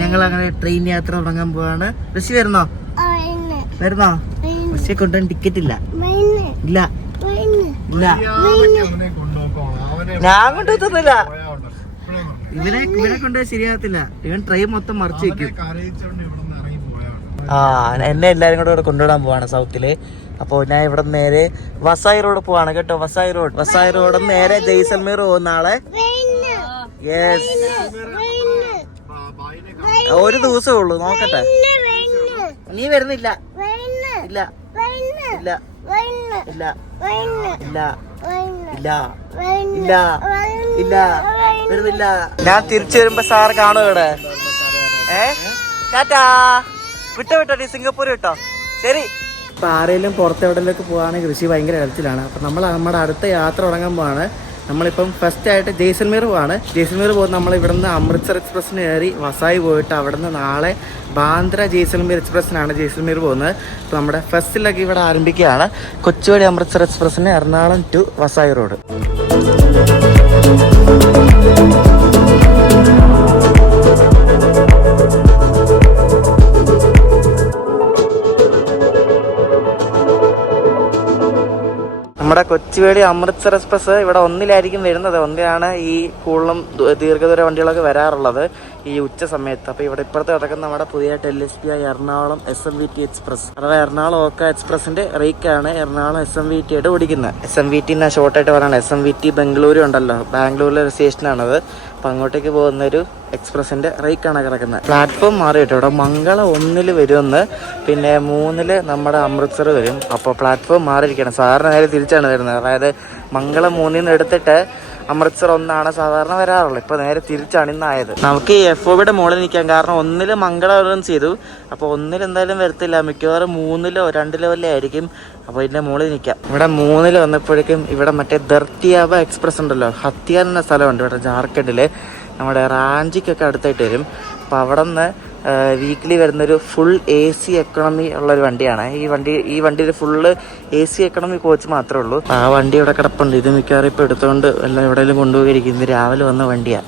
ഞങ്ങൾ അങ്ങനെ ട്രെയിൻ യാത്ര തുടങ്ങാൻ പോവാണ്. ഋഷി വരുന്നോ? ഋഷിയെ കൊണ്ടുപോകാൻ ടിക്കറ്റ് ഇല്ല. ഇല്ല ഇല്ല, ഞാൻ കൊണ്ടുപോകത്തില്ല. ഇവനെ കൊണ്ടുപോയി ശരിയാകത്തില്ല. ഇവൻ ട്രെയിൻ മൊത്തം മറിച്ച് വെക്കും. എന്നെ എല്ലാരും കൂടെ ഇവിടെ കൊണ്ടുവിടാൻ പോവാണ് സൗത്തില്. അപ്പൊ ഞാൻ ഇവിടെ നേരെ വസായി റോഡ് പോവാണ് കേട്ടോ. വസായി റോഡ് നേരെ ജയ്സൽമീർ പോകുന്ന ആളെ. യെസ്, ഒരു ദിവസമേ ഉള്ളൂ, നോക്കട്ടെ. നീ വരുന്നില്ല? ഇല്ല ഇല്ല ഇല്ല ഇല്ല ഇല്ല ഇല്ല ഇല്ല, വരുന്നില്ല. ഞാൻ തിരിച്ചു വരുമ്പോ സാർ കാണും ഇവിടെ. ടാറ്റാ. വിട്ടോ നീ സിംഗപ്പൂർ വിട്ടോ. ശരി. ഇപ്പൊ ആരെങ്കിലും പുറത്തെവിടേക്ക് പോവാണെങ്കിൽ കൃഷി ഭയങ്കര ഹെൽത്തിലാണ്. അപ്പൊ നമ്മൾ നമ്മുടെ അടുത്ത യാത്ര തുടങ്ങാൻ പോവാണ്. നമ്മളിപ്പം ഫസ്റ്റ് ആയിട്ട് ജയ്സൽമീർ പോവാണ്. ജയ്സൽമീർ പോകുന്ന നമ്മൾ ഇവിടെ നിന്ന് അമൃത്സർ എക്സ്പ്രസ്സിന് കയറി വസായി പോയിട്ട് അവിടെ നിന്ന് നാളെ ബാന്ദ്ര ജയ്സൽമീർ എക്സ്പ്രസ്സിനാണ് ജയ്സൽമീർ പോകുന്നത്. അപ്പോൾ നമ്മുടെ ഫസ്റ്റ് ലെഗ് ഇവിടെ ആരംഭിക്കുകയാണ്. കൊച്ചുവേളി അമൃത്സർ എക്സ്പ്രസ്സിന് എറണാകുളം ടു വസായി റോഡ്. നമ്മുടെ കൊച്ചുവേളി അമൃത്സർ എക്സ്പ്രസ് ഇവിടെ ഒന്നിലായിരിക്കും വരുന്നത്. ഒന്നിലാണ് ഈ കൂടുതലും ദീർഘദൂര വണ്ടികളൊക്കെ വരാറുള്ളത് ഈ ഉച്ച സമയത്ത്. അപ്പോൾ ഇവിടെ ഇപ്പുറത്ത് കിടക്കുന്ന നമ്മുടെ പുതിയതായിട്ട് LSPI എറണാകുളം SMVT എക്സ്പ്രസ്, അഥവാ എറണാകുളം ഓക്ക എക്സ്പ്രസിന്റെ റേക്കാണ് എറണാകുളം SMVT ആയിട്ട് ഓടിക്കുന്നത്. SMVT എന്നാ ഷോർട്ടായിട്ട് പറയുന്നത്. SMVT ബംഗളൂരു ഉണ്ടല്ലോ, ബാംഗ്ലൂരിലെ ഒരു സ്റ്റേഷനാണത്. അപ്പം അങ്ങോട്ടേക്ക് പോകുന്നൊരു എക്സ്പ്രസിന്റെ റേക്കാണ് കിടക്കുന്നത്. പ്ലാറ്റ്ഫോം മാറി കേട്ടോ. ഇവിടെ മംഗള 1 വരുമെന്ന്, പിന്നെ 3 നമ്മുടെ അമൃത്സർ വരും. അപ്പോൾ പ്ലാറ്റ്ഫോം മാറിയിരിക്കണം. സാധാരണ നേരെ തിരിച്ചാണ് വരുന്നത്. അതായത് മംഗള 3 എടുത്തിട്ട് അമൃത്സർ 1 സാധാരണ വരാറുള്ളത്. ഇപ്പോൾ നേരെ തിരിച്ചാണ് ഇന്നായത്. നമുക്ക് ഈ FOBയുടെ മുകളിൽ നിൽക്കാം. കാരണം 1 മംഗള ചെയ്തു. അപ്പോൾ 1 എന്തായാലും വരത്തില്ല, മിക്കവാറും 3 2 ലെവലിലേ ആയിരിക്കും. അപ്പോൾ ഇതിൻ്റെ മുകളിൽ നിൽക്കാം. ഇവിടെ 3 വന്നപ്പോഴേക്കും ഇവിടെ മറ്റേ ധർത്തിയാബ എക്സ്പ്രസ് ഉണ്ടല്ലോ, ഹത്തിയാർ എന്ന സ്ഥലമുണ്ട് ഇവിടെ ജാർഖണ്ഡിൽ. നമ്മുടെ റാഞ്ചിക്കൊക്കെ അടുത്തായിട്ട് വരും. അപ്പോൾ അവിടെ നിന്ന് വീക്കിലി വരുന്നൊരു ഫുൾ AC എക്കണോമി ഉള്ളൊരു വണ്ടിയാണ് ഈ വണ്ടിയിൽ ഫുള്ള് AC എക്കണോമി കോച്ച് മാത്രമേ ഉള്ളൂ. ആ വണ്ടി ഇവിടെ കിടപ്പുണ്ട്. ഇത് മിക്കവാറും ഇപ്പോൾ എടുത്തുകൊണ്ട് എല്ലാം എവിടെയെങ്കിലും കൊണ്ടുപോയിരിക്കും. ഇന്ന് രാവിലെ വന്ന വണ്ടിയാണ്.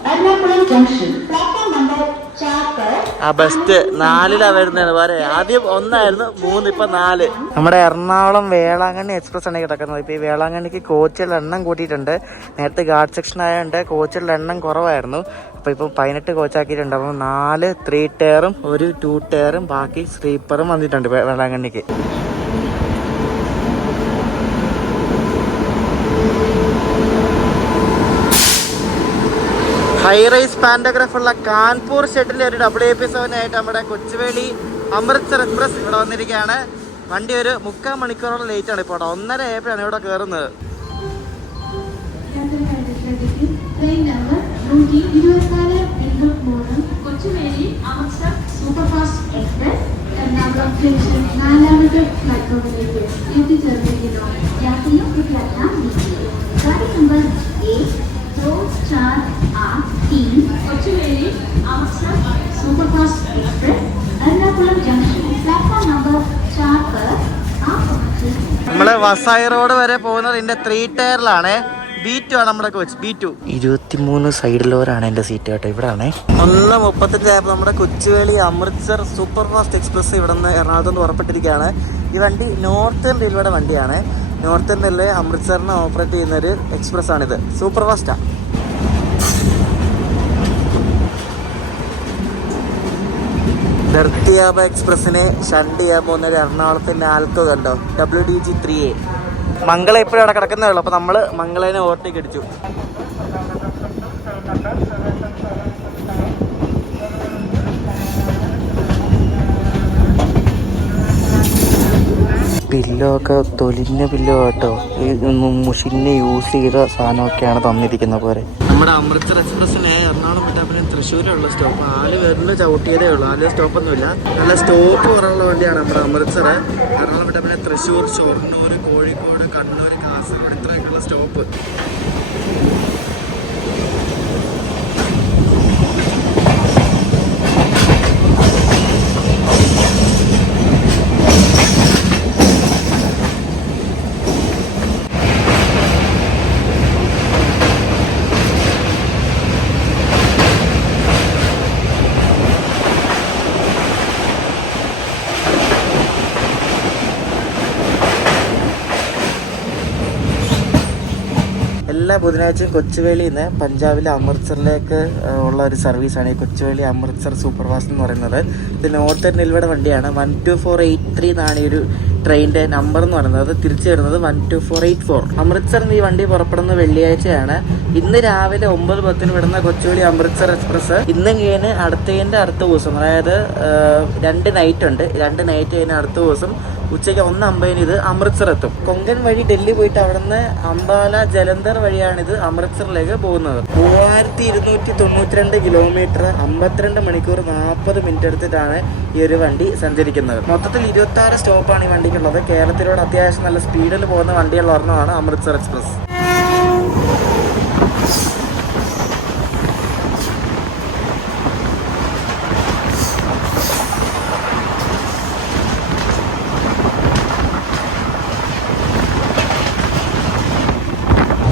ബെസ്റ്റ് 4 വരുന്നതാണ്. പറയാ ആദ്യം 1 3 ഇപ്പൊ 4. നമ്മുടെ എറണാകുളം വേളാങ്കണ്ണി എക്സ്പ്രസ് ആണ് കിടക്കുന്നത്. ഇപ്പൊ ഈ വേളാങ്കണ്ണിക്ക് കോച്ചുകളുടെ എണ്ണം കൂട്ടിയിട്ടുണ്ട്. നേരത്തെ ഗാർഡ് സെക്ഷൻ ആയതുകൊണ്ട് കോച്ചുകളുടെ എണ്ണം കുറവായിരുന്നു. അപ്പൊ ഇപ്പൊ 18 കോച്ചാക്കിയിട്ടുണ്ട്. അപ്പൊ 4 3 ടയറും 1 2 ടയറും ബാക്കി സ്ലീപ്പറും വന്നിട്ടുണ്ട് വേളാങ്കണ്ണിക്ക്. ഹൈറൈസ് പാൻഡോഗ്രാഫ് ഉള്ള കാൺപൂർ ഷെഡിലെ ഒരു WAP7 ആയിട്ട് നമ്മുടെ കൊച്ചുവേളി അമൃത്സർ എക്സ്പ്രസ് ഇവിടെ വന്നിരിക്കുകയാണ്. വണ്ടി ഒരു 3/4 മണിക്കൂറോളം ലേറ്റ് ആണ്. ഇപ്പോൾ 1:30 ആയപ്പോഴാണ് ഇവിടെ കയറുന്നത്. നമ്മള് വസായി റോഡ് വരെ പോകുന്നത് ഇതിന്റെ 3 ടയറിലാണ്. B2 ആണ് നമ്മുടെ കോച്ച്. B2 23 സൈഡിലോരാണ് എന്റെ സീറ്റ് കേട്ടോ. ഇവിടെ ആണേ 1:35 ആയപ്പോൾ നമ്മുടെ Kochuveli Amritsar super fast express ഇവിടെ നിന്ന് എറണാകുളത്ത് നിന്ന് പുറപ്പെട്ടിരിക്കുകയാണ്. ഈ വണ്ടി നോർത്തേൺ റെയിൽവേയുടെ വണ്ടിയാണ്. നോർത്തേൺ റെയിൽവേ അമൃത്സറിനെ ഓപ്പറേറ്റ് ചെയ്യുന്നൊരു എക്സ്പ്രസ് ആണിത്. സൂപ്പർ ഫാസ്റ്റാണ്. ധർത്തിയാബ എക്സ്പ്രസിനെ ഷണ്ട് ചെയ്യാൻ പോകുന്ന എറണാകുളത്തിന്റെ ആൽക്കോ കണ്ടോ, WDG 3A. മംഗള ഇപ്പോഴും അവിടെ കിടക്കുന്നേ ഉള്ളൂ. അപ്പോൾ നമ്മൾ മംഗളേനെ ഓവർടേക്ക് അടിച്ചു. പില്ലോ ഒക്കെ തൊലിഞ്ഞ പില്ലോ കേട്ടോ. ഈ മുഷിനെ യൂസ് ചെയ്ത സാധനമൊക്കെയാണ് തന്നിരിക്കുന്ന പോലെ. നമ്മുടെ അമൃത്സർ എക്സ്പ്രസ്സിനെ എറണാകുളം വിട്ടാൽ തൃശ്ശൂരുള്ള സ്റ്റോപ്പ്. 4 പേരിൽ ചവിട്ടിയതേ ഉള്ളൂ. 4 സ്റ്റോപ്പൊന്നുമില്ല. നല്ല സ്റ്റോപ്പ് കുറവുള്ള വണ്ടിയാണ് നമ്മുടെ അമൃത്സർ. എറണാകുളം വിട്ടാൽ തൃശ്ശൂർ, ഷൊർണൂർ, കോഴിക്കോട്, കണ്ണൂർ, കാസർഗോഡ് ഇത്രയൊക്കെയുള്ള സ്റ്റോപ്പ്. ബുധനാഴ്ച കൊച്ചുവേളിയിൽ നിന്ന് പഞ്ചാബിലെ അമൃത്സറിലേക്ക് ഉള്ള ഒരു സർവീസാണ് ഈ കൊച്ചുവേളി അമൃത്സർ സൂപ്പർ ഫാസ്റ്റ് എന്ന് പറയുന്നത്. ഇത് നോർത്തേൺ റെയിൽവേയുടെ വണ്ടിയാണ്. 12483 എന്നാണ് ഈ ഒരു ട്രെയിനിൻ്റെ നമ്പർ എന്ന് പറയുന്നത്. അത് തിരിച്ചു വരുന്നത് 12484. അമൃത്സറിൽ ഈ വണ്ടി പുറപ്പെടുന്നത് വെള്ളിയാഴ്ചയാണ്. ഇന്ന് രാവിലെ 9:10 വിടുന്ന കൊച്ചുവേളി അമൃത്സർ എക്സ്പ്രസ് ഇന്നും കഴിഞ്ഞ് അടുത്ത ദിവസം, അതായത് 2 നൈറ്റ് ഉണ്ട്. 2 നൈറ്റ് കഴിഞ്ഞ് അടുത്ത ദിവസം ഉച്ചയ്ക്ക് 1:50 ഇത് അമൃത്സർ എത്തും. കൊങ്കൺ വഴി ഡൽഹി പോയിട്ട് അവിടെ നിന്ന് അംബാല ജലന്ധർ വഴിയാണിത് അമൃത്സറിലേക്ക് പോകുന്നത്. 3292 കിലോമീറ്റർ 52 മണിക്കൂർ 40 മിനിറ്റ് എടുത്തിട്ടാണ് ഈ ഒരു വണ്ടി സഞ്ചരിക്കുന്നത്. മൊത്തത്തിൽ 26 സ്റ്റോപ്പാണ് ഈ വണ്ടിക്കുള്ളത്. കേരളത്തിലൂടെ അത്യാവശ്യം നല്ല സ്പീഡിൽ പോകുന്ന വണ്ടികൾ ഒരെണ്ണമാണ് അമൃത്സർ എക്സ്പ്രസ്.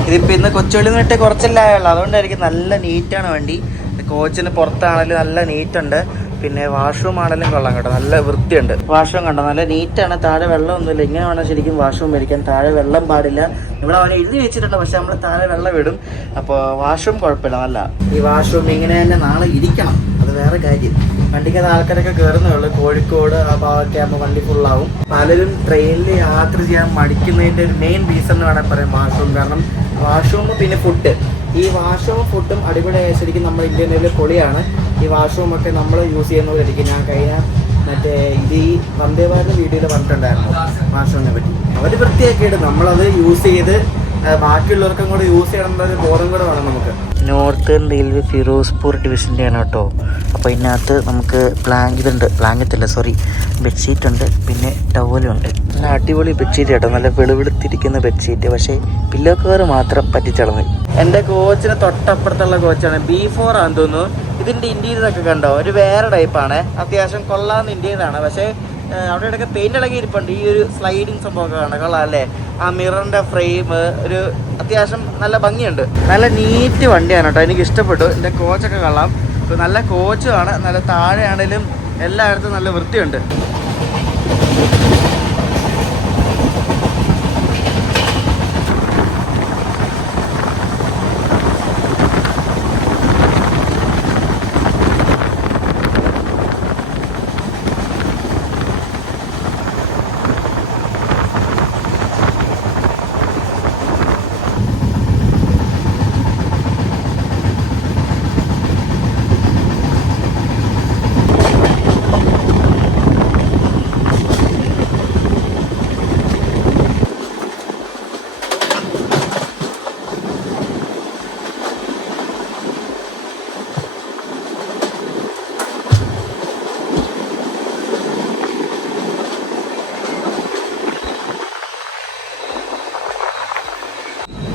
ഇതിപ്പോൾ ഇന്ന് കൊച്ചുവേളിയിൽ നിന്ന് വിട്ട് കുറച്ചല്ലേ ആയുള്ളൂ, അതുകൊണ്ടായിരിക്കും നല്ല നീറ്റാണ് വണ്ടി. കോച്ചിന് പുറത്താണെങ്കിലും നല്ല നീറ്റുണ്ട്. പിന്നെ വാഷ്റൂം ആണെങ്കിലും കൊള്ളാം കേട്ടോ, നല്ല വൃത്തിയുണ്ട്. വാഷ്റൂം കണ്ടോ, നല്ല നീറ്റാണ്. താഴെ വെള്ളമൊന്നുമില്ല. ഇങ്ങനെ വേണം ശരിക്കും വാഷ്റൂം മേടിക്കാൻ. താഴെ വെള്ളം പാടില്ല. ഇവിടെ അവൻ എഴുതി വെച്ചിട്ടുണ്ട്, പക്ഷെ നമ്മൾ താഴെ വെള്ളം ഇടും. അപ്പോൾ വാഷ്റൂം കുഴപ്പമില്ല, നല്ല. ഈ വാഷ്റൂം ഇങ്ങനെ തന്നെ നാളെ ഇരിക്കണം, അത് വേറെ കാര്യം. വണ്ടിക്കത് ആൾക്കാരൊക്കെ കയറുന്നേ ഉള്ളൂ. കോഴിക്കോട് ആ ഭാഗമൊക്കെ ആകുമ്പോൾ വണ്ടി ഫുള്ളാവും. പലരും ട്രെയിനിൽ യാത്ര ചെയ്യാൻ മടിക്കുന്നതിൻ്റെ ഒരു മെയിൻ റീസൺ എന്ന് വേണമെങ്കിൽ പറയാം വാഷ്റൂം. കാരണം വാഷ്റൂം പിന്നെ ഫുഡ്, ഈ വാഷ്റൂം ഫുഡും അടിപൊളിയായി ശരിക്കും നമ്മുടെ ഇന്ത്യയിൽ പൊളിയാണ്. ഈ വാഷ്റൂമൊക്കെ നമ്മൾ യൂസ് ചെയ്യുന്നവരായിരിക്കും. ഞാൻ കഴിഞ്ഞ ഇത് ഈ വന്ദേ ഭാരത് വീഡിയോയിൽ പറഞ്ഞിട്ടുണ്ടായിരുന്നു വാഷ്റൂമിനെ പറ്റി. അവർ വൃത്തിയാക്കിയിട്ട് നമ്മളത് യൂസ് ചെയ്ത് ബാക്കിയുള്ളവർക്കും കൂടെ യൂസ് ചെയ്യണമെന്ന ഒരു ബോധം കൂടെ വേണം നമുക്ക്. നോർത്തേൺ റെയിൽവേ ഫിറോസ്പൂർ ഡിവിഷൻ്റെയാണ് കേട്ടോ. അപ്പോൾ ഇതിനകത്ത് നമുക്ക് ബെഡ്ഷീറ്റ് ഉണ്ട്, പിന്നെ ടവലുണ്ട്. നല്ല അടിപൊളി ബെഡ്ഷീറ്റ് കേട്ടോ, നല്ല വെളുവെളുത്തിരിക്കുന്ന ബെഡ്ഷീറ്റ്. പക്ഷേ പില്ലോ കവർ മാത്രം പറ്റിച്ചളഞ്ഞു. എൻ്റെ കോച്ചിന് തൊട്ടപ്പുറത്തുള്ള കോച്ചാണ്. B4 ആണെന്ന് തോന്നുന്നു. ഇതിൻ്റെ ഇൻറ്റീരിയറൊക്കെ കണ്ടോ, ഒരു വേറെ ടൈപ്പാണ്. അത്യാവശ്യം കൊള്ളാവുന്ന ഇൻറ്റീരിയറാണ്. പക്ഷേ അവിടെ ഇടയ്ക്ക് പെയിൻ്റ് ഇളകി ഇരിപ്പുണ്ട്. ഈ ഒരു സ്ലൈഡിങ് സംഭവമൊക്കെ കാണാം, കൊള്ളാം അല്ലേ? ആ മിററിൻ്റെ ഫ്രെയിം ഒരു അത്യാവശ്യം നല്ല ഭംഗിയുണ്ട്. നല്ല നീറ്റ് വണ്ടിയാണ് കേട്ടോ, എനിക്ക് ഇഷ്ടപ്പെട്ടു. എൻ്റെ കോച്ചൊക്കെ കൊള്ളാം. ഇപ്പോൾ നല്ല കോച്ചുമാണ്. നല്ല താഴെയാണേലും എല്ലായിടത്തും നല്ല വൃത്തിയുണ്ട്.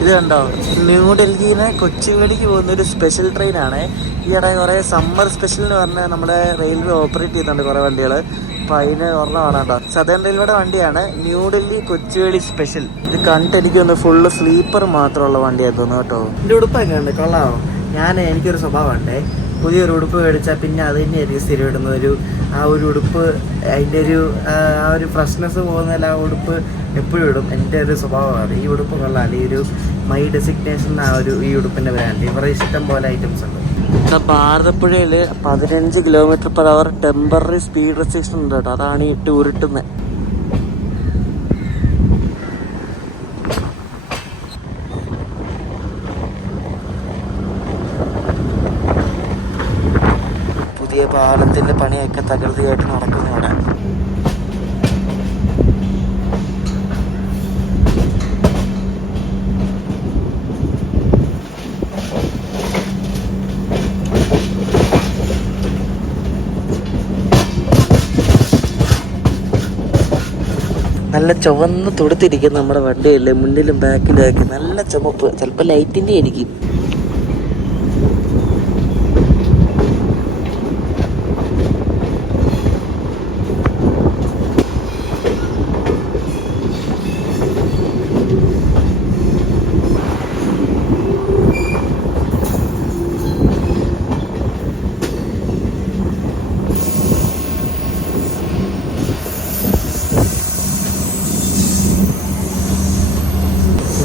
ഇത് കണ്ടോ, ന്യൂഡൽഹിയിൽ നിന്ന് കൊച്ചുവേളിക്ക് പോകുന്നൊരു സ്പെഷ്യൽ ട്രെയിനാണ്. ഈയിടെ കുറേ സമ്മർ സ്പെഷ്യൽ എന്ന് പറഞ്ഞാൽ നമ്മുടെ റെയിൽവേ ഓപ്പറേറ്റ് ചെയ്യുന്നുണ്ട് കുറേ വണ്ടികൾ. അപ്പോൾ അതിന് ഒരെണ്ണമാണ് കേട്ടോ. സദേൺ റെയിൽവേയുടെ വണ്ടിയാണ് ന്യൂഡൽഹി കൊച്ചുവേളി സ്പെഷ്യൽ. ഇത് കണ്ടെനിക്ക് ഒന്ന് ഫുള്ള് സ്ലീപ്പർ മാത്രമുള്ള വണ്ടിയായി തോന്നുന്നു കേട്ടോ. എൻ്റെ ഉടുപ്പൊക്കെ ഉണ്ട്, കൊള്ളാമോ? എനിക്കൊരു സ്വഭാവമുണ്ടേ, പുതിയൊരു ഉടുപ്പ് മേടിച്ചാൽ പിന്നെ അത് തന്നെയായിരിക്കും സ്ഥിരം ഇടുന്ന ആ ഒരു ഉടുപ്പ്. അതിൻ്റെ ആ ഒരു ഫ്രഷ്നെസ് പോകുന്നതിൽ ആ ഉടുപ്പ് എപ്പോഴും ഇടും. എൻ്റെ ഒരു സ്വഭാവമാണ്. ഈ ഉടുപ്പ് കൊള്ളാം. ഈ ഒരു മൈ ഡെസിഗ്നേഷൻ ഈ ഉടുപ്പിൻ്റെ ബ്രാൻഡ്. ഇവരുടെ ഇഷ്ടം പോലെ ഐറ്റംസ് ഉണ്ട്. ഭാരതപ്പുഴയിൽ 15 km/h ടെമ്പററി സ്പീഡ് റെസ്ട്രിക്ഷൻ ഉണ്ട് കേട്ടോ. അതാണ് ഇട്ട് ഉരുട്ടുന്നത്. പുതിയ പാലത്തിൻ്റെ പണിയൊക്കെ തകൃതിയായിട്ട് നടക്കുന്നു ഇവിടെ. നല്ല ചുവന്ന് തൊടുത്തിരിക്കും നമ്മുടെ വണ്ടിയല്ലേ, മുന്നിലും ബാക്കിലും നല്ല ചുമപ്പ്. ചിലപ്പോൾ ലൈറ്റിൻ്റെ ആയിരിക്കും.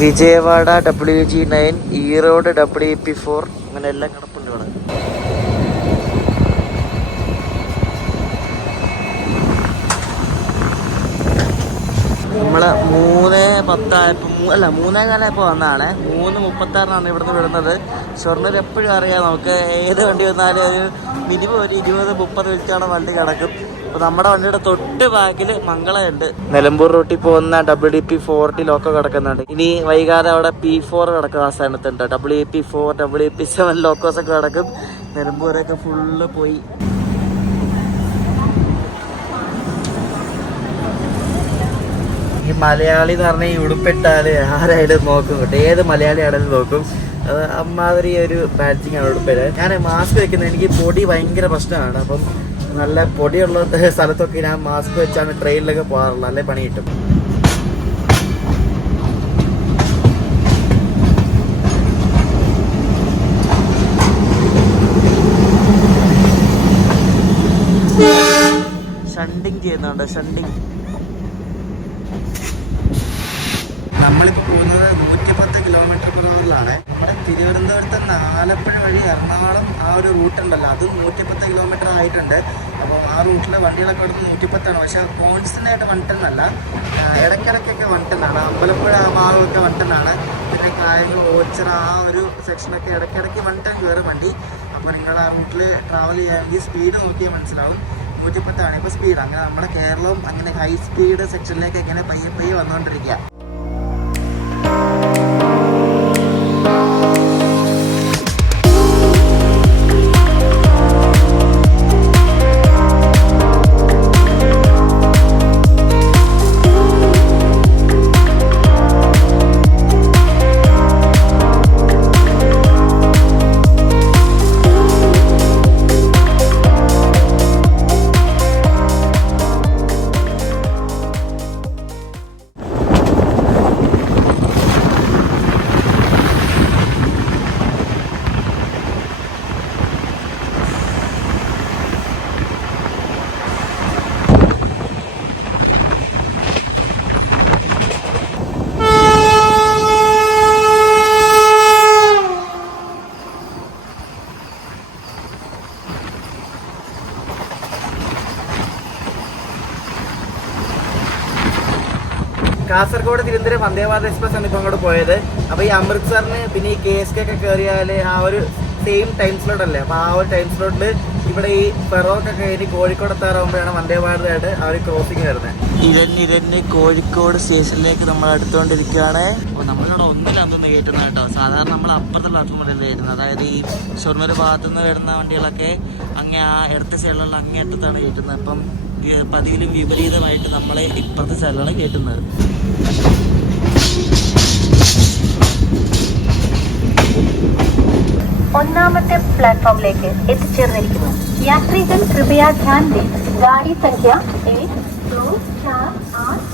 വിജയവാഡ WG9, ഈറോഡ് WP4, അങ്ങനെ എല്ലാം കിടപ്പുണ്ട് ഇവിടെ. നമ്മള് 3:10 വന്നതാണ്. 3:36 ഇവിടുന്ന് വിടുന്നത്. ഷൊർണൂർ എപ്പോഴും അറിയാം, നമുക്ക് ഏത് വണ്ടി വന്നാലും ഒരു മിനിമം ഒരു 20-30 മിനിറ്റാണ് വണ്ടി കിടക്കും. അപ്പോൾ നമ്മുടെ വണ്ടിയുടെ തൊട്ട് ബാക്കിൽ മംഗളമുണ്ട്. നിലമ്പൂർ റൂട്ടിൽ പോകുന്ന WDP4 ലോക്കോ കിടക്കുന്നുണ്ട്. ഇനി വൈകാതെ അവിടെ P4 കിടക്കും. ആ സ്ഥാനത്തുണ്ട് WP4, WP7 ലോക്കോസൊക്കെ കിടക്കും. നിലമ്പൂരൊക്കെ ഫുള്ള് പോയി. ഈ മലയാളി എന്ന് പറഞ്ഞാൽ ഈ ഉടുപ്പിട്ടാല് ആരായാലും നോക്കും കേട്ടോ. ഏത് മലയാളി ആണെങ്കിലും നോക്കും. അത് അമ്മാതിരി ഒരു ബാഡ്ജിങ് ആണ് ഉടുപ്പില്. ഞാൻ മാസ്ക് വെക്കുന്നത്, എനിക്ക് പൊടി ഭയങ്കര പ്രശ്നമാണ്. അപ്പം നല്ല പൊടിയുള്ള സ്ഥലത്തൊക്കെ ഞാൻ മാസ്ക് വെച്ചാണ് ട്രെയിനിലൊക്കെ പോകാറുള്ളത്. നല്ല പണി കിട്ടും. ഷണ്ടിങ് ചെയ്യുന്നുണ്ട്. ഷണ്ടിങ്. നമ്മളിപ്പോൾ പോകുന്നത് 110 km/h. നമ്മുടെ തിരുവനന്തപുരത്ത് ആലപ്പുഴ വഴി എറണാകുളം ആ ഒരു റൂട്ടുണ്ടല്ലോ, അതും 110 km ആയിട്ടുണ്ട്. അപ്പോൾ ആ റൂട്ടിലെ വണ്ടികളൊക്കെ എടുത്ത് 110 ആണ്. പക്ഷേ കോൺസ്റ്റൻ്റായിട്ട് 110 അല്ല, ഇടയ്ക്കിടയ്ക്കൊക്കെ 110 ആണ്. അമ്പലപ്പുഴ ആ ഭാഗമൊക്കെ 110 ആണ്. പിന്നെ കായംകുളം, ഓച്ചിറ ആ ഒരു സെക്ഷനൊക്കെ ഇടയ്ക്കിടയ്ക്ക് 110 കയറും വണ്ടി. അപ്പോൾ നിങ്ങൾ ആ റൂട്ടിൽ ട്രാവൽ ചെയ്യുകയാണെങ്കിൽ സ്പീഡ് നോക്കിയാൽ മനസ്സിലാവും. 110 ആണ് ഇപ്പോൾ സ്പീഡ്. അങ്ങനെ നമ്മുടെ കേരളവും അങ്ങനെ ഹൈ സ്പീഡ് സെക്ഷനിലേക്ക് ഇങ്ങനെ പയ്യെ വന്നുകൊണ്ടിരിക്കുക. കാസർഗോഡ് തിരുവനന്തപുരം വന്ദേഭാരത് എക്സ്പ്രസ് ആണ് ഇപ്പോൾ അങ്ങോട്ട് പോയത്. അപ്പോൾ ഈ അമൃത്സറിന് പിന്നെ ഈ KSK ഒക്കെ കയറിയാൽ ആ ഒരു സെയിം ടൈം സ്ലോട്ട് അല്ലേ. അപ്പോൾ ആ ഒരു ടൈം സ്ലോട്ടിൽ ഇവിടെ ഈ ഫെറോക്ക് കയറി കോഴിക്കോട് എത്താറാകുമ്പോഴാണ് വന്ദേഭാരതമായിട്ട് ആ ഒരു ക്രോസിങ് വരുന്നത്. ഇരഞ്ഞ് കോഴിക്കോട് സ്റ്റേഷനിലേക്ക് നമ്മൾ അടുത്തുകൊണ്ടിരിക്കുകയാണ്. അപ്പോൾ നമ്മളിവിടെ ഒന്നിലൊന്നും കയറ്റുന്നത് കേട്ടോ. സാധാരണ നമ്മൾ അപ്പുറത്തെ പ്ലാറ്റ്ഫോമിലല്ലേ കയറ്റുന്നത്. അതായത് ഈ ഷൊർണൂർ ഭാഗത്തുനിന്ന് വരുന്ന വണ്ടികളൊക്കെ അങ്ങേ ആ ഇടത്തെ സൈഡിലുള്ള അങ്ങേറ്റത്താണ് കയറ്റുന്നത്. അപ്പം പതിവിലും വിപരീതമായിട്ട് നമ്മളെ ഇപ്പുറത്തെ സൈഡിലാണ് കയറ്റുന്നത്. ഒന്നാമത്തെ പ്ലാറ്റ്ഫോമിലേക്ക് എത്തിച്ചേർന്നിരിക്കുന്നു. യാത്രികർ കൃപയാ ധ്യാൻ ദേ. ഗാഡി സംഖ്യ 1-2-4-8.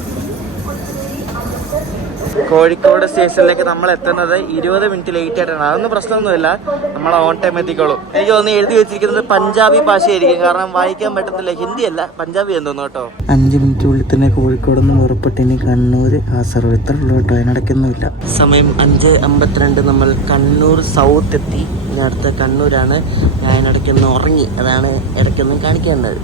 കോഴിക്കോട് സ്റ്റേഷനിലേക്ക് നമ്മൾ എത്തുന്നത് 20 മിനിറ്റ് ലേറ്റ് ആയിട്ടാണ്. അതൊന്നും പ്രശ്നമൊന്നുമില്ല, നമ്മൾ ഓൺ ടൈം എത്തിക്കോളും. എനിക്ക് തോന്നുന്നു എഴുതി വെച്ചിരിക്കുന്നത് പഞ്ചാബി ഭാഷയായിരിക്കും, കാരണം വായിക്കാൻ പറ്റത്തില്ല. ഹിന്ദിയല്ല, പഞ്ചാബി എന്ന് തോന്നുന്നു കേട്ടോ. 5 മിനിറ്റുള്ളിൽ തന്നെ കോഴിക്കോട് നിന്ന് പുറപ്പെട്ടിനി കണ്ണൂർ കാസർഗോഡ് ഇത്ര ഉള്ളൂ കേട്ടോ, അതിനിടയ്ക്കൊന്നുമില്ല. സമയം 5:52. നമ്മൾ കണ്ണൂർ സൗത്ത് എത്തി. ഇനി അടുത്ത കണ്ണൂരാണ്. ഞാൻ ഇടയ്ക്കൊന്ന് ഉറങ്ങി, അതാണ് ഇടയ്ക്കൊന്നും കാണിക്കേണ്ടത്.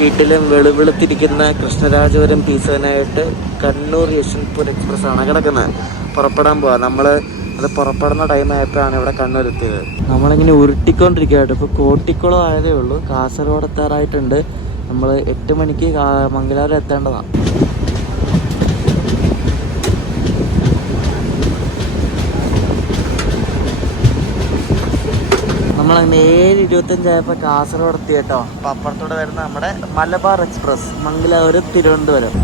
കിടിലം വെളുവെളുത്തിരിക്കുന്ന കൃഷ്ണരാജപുരം പീസാനായിട്ട് കണ്ണൂർ യശ്വന്ത്പൂർ എക്സ്പ്രസ് ആണ് കിടക്കുന്നത്. പുറപ്പെടാൻ പോവാ. നമ്മൾ അത് പുറപ്പെടുന്ന ടൈമായപ്പോഴാണ് ഇവിടെ കണ്ണൂർ എത്തിയത്. നമ്മളിങ്ങനെ ഉരുട്ടിക്കൊണ്ടിരിക്കുകയായിട്ട്. ഇപ്പോൾ കോട്ടിക്കുളം ആയതേ ഉള്ളൂ, കാസർഗോഡ് എത്താറായിട്ടുണ്ട്. നമ്മൾ 8 മണിക്ക് മംഗലാപുരം എത്തേണ്ടതാണ്. നമ്മൾ 7:25 ആയപ്പോൾ കാസർഗോഡ് എത്തി കേട്ടോ. അപ്പം അപ്പുറത്തൂടെ വരുന്ന നമ്മുടെ മലബാർ എക്സ്പ്രസ് മംഗലാപുരം തിരുവനന്തപുരം.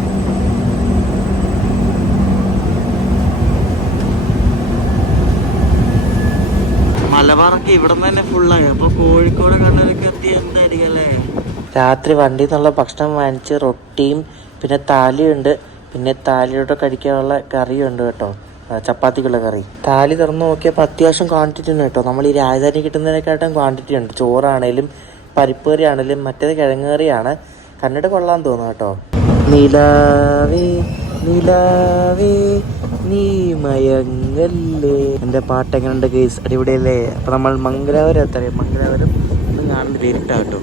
മലബാറൊക്കെ ഇവിടെ നിന്ന് തന്നെ ഫുള്ളായി. അപ്പോൾ കോഴിക്കോട് കണ്ണൂരൊക്കെ എത്തി എന്തായിരിക്കും അല്ലേ. രാത്രി വണ്ടിയിൽ നിന്നുള്ള ഭക്ഷണം വാങ്ങിച്ച് റൊട്ടിയും പിന്നെ താലിയുണ്ട്, പിന്നെ താലിയോടെ കഴിക്കാനുള്ള കറിയുണ്ട് കേട്ടോ, ചപ്പാത്തിക്കുള്ള കറി. താലി തുറന്ന് നോക്കിയപ്പോൾ അത്യാവശ്യം ക്വാണ്ടിറ്റി ഉണ്ട് കേട്ടോ. നമ്മൾ ഈ രാജധാനി കിട്ടുന്നതിനെക്കാട്ടും ക്വാണ്ടിറ്റി ഉണ്ട്. ചോറാണേലും പരിപ്പ് കറി ആണേലും മറ്റേത് കിഴങ്ങ് കറിയാണ്. കണ്ടിട്ട് കൊള്ളാൻ തോന്നുന്നു കേട്ടോ. നിലാവേ നിലാവേ നീ മയങ്ങല്ലേ. എൻ്റെ പാട്ട് എങ്ങനെയുണ്ട് കേസ്? അടിപൊളിയല്ലേ? അപ്പം നമ്മൾ മംഗലാപുരം എത്രയും മംഗലാപുരം ഒന്ന് കാണുന്നത് ഇരുട്ടാ കേട്ടോ.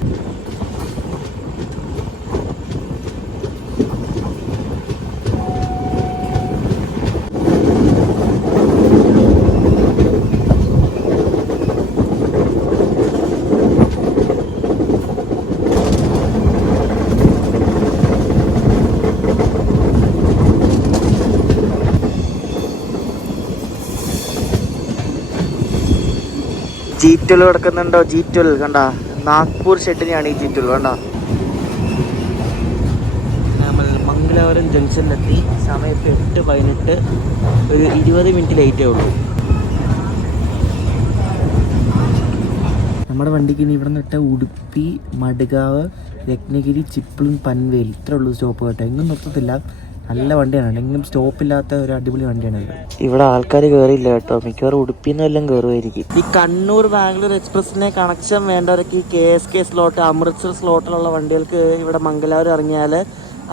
G12 കിടക്കുന്നുണ്ടോ? G12 കണ്ട, നാഗ്പൂർ ഷെഡിനെയാണ് ഈ G12 കണ്ട. നമ്മൾ മംഗലാപുരം ജംഗ്ഷനിലെത്തി. സമയത്ത് 8:18, ഒരു 20 മിനിറ്റ് ലേറ്റേ ഉള്ളൂ. നമ്മുടെ വണ്ടിക്ക് ഇനി ഇവിടെ നിന്ന് ഇട്ട ഉടുപ്പി, മഡ്ഗാവ്, രത്നഗിരി, ചിപ്ലിൻ, പൻവേൽ ഇത്രേ ഉള്ളൂ സ്റ്റോപ്പ് കേട്ടോ. എങ്ങും നിർത്തത്തില്ല. നല്ല വണ്ടിയാണ്, എങ്കിലും സ്റ്റോപ്പില്ലാത്ത ഒരു അടിപൊളി വണ്ടിയാണ് ഇത്. ഇവിടെ ആൾക്കാർ കയറിയില്ല കേട്ടോ, മിക്കവാറും ഉടുപ്പിന്ന് എല്ലാം കയറുമായിരിക്കും. ഈ കണ്ണൂർ ബാംഗ്ലൂർ എക്സ്പ്രസിനെ കണക്ഷൻ വേണ്ടവരൊക്കെ ഈ KSK സ്ലോട്ട്, അമൃത്സർ സ്ലോട്ടിലുള്ള വണ്ടികൾക്ക് ഇവിടെ മംഗലാപുരം ഇറങ്ങിയാൽ